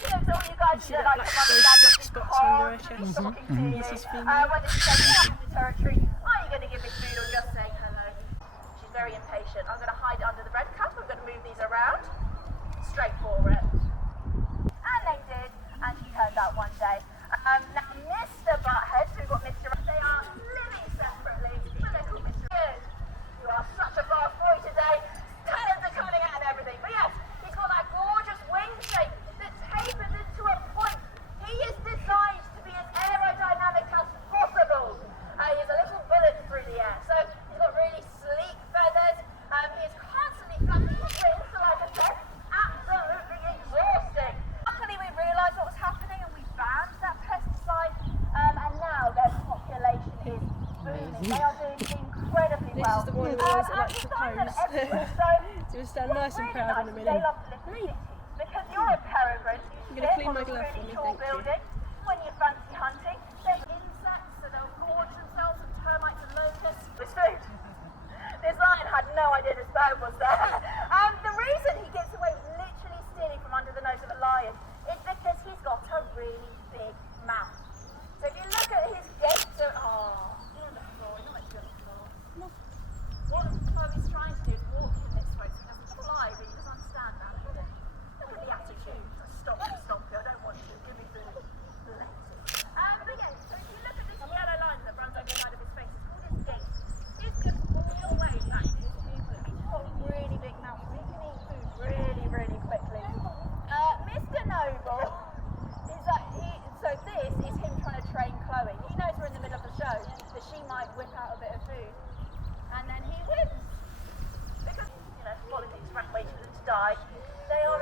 See that those black spots under her chest? This is female. Territory. Are you going to give me food or just say hello? She's very impatient. I'm going to hide it under the red cup. I'm going to move these around. Straight for it. And they did. And she turned out one day. Now, Mr. Butthead, so we've got Mr. They are living separately. But they're called Mr. Good. You are such a fast boy today. Talents are coming out and everything. But yes, he's got that gorgeous wing shape that tapers into a point. He is designed to be as aerodynamic as possible. He is a little bullet through the air. So he's got really sleek feathers. He is constantly flapping his wings. So like I said, absolutely exhausting. Luckily we realised what was happening and we banned that pesticide. And now their population is booming. They are doing incredibly This well. is the one of the ones that likes to pose. So we'll stand nice and proud in a They minute. love to live in cities. Because you're a peregrine, I'm you gonna sit clean on my a glove really for me, tall thank you. building. When you fancy hunting, there's insects, so they'll gorge themselves with termites and locusts. It's food. This lion had no idea this bird was there. The reason he gets away with literally stealing from under the nose of a lion is because he's got a really big mouth. So if you look at his gait, you're on the floor, you're not meant to be on the floor. What he's trying to do is walk him this way so he doesn't fly, but he doesn't understand that. Look at the attitude. Stop you, I don't want you. Give me food. But yeah, so if you look at this yellow line that runs over the side of his face, it's called his gait. He's going all the way back to his pupil. He's got a really big mouth, so he can eat food really, really quickly. Mr. Noble is so this is him trying to train Chloe. He knows we're in the middle of the show, that she might whip out a bit of food. And then he wins. Because, politics rank waiting for them to die. They are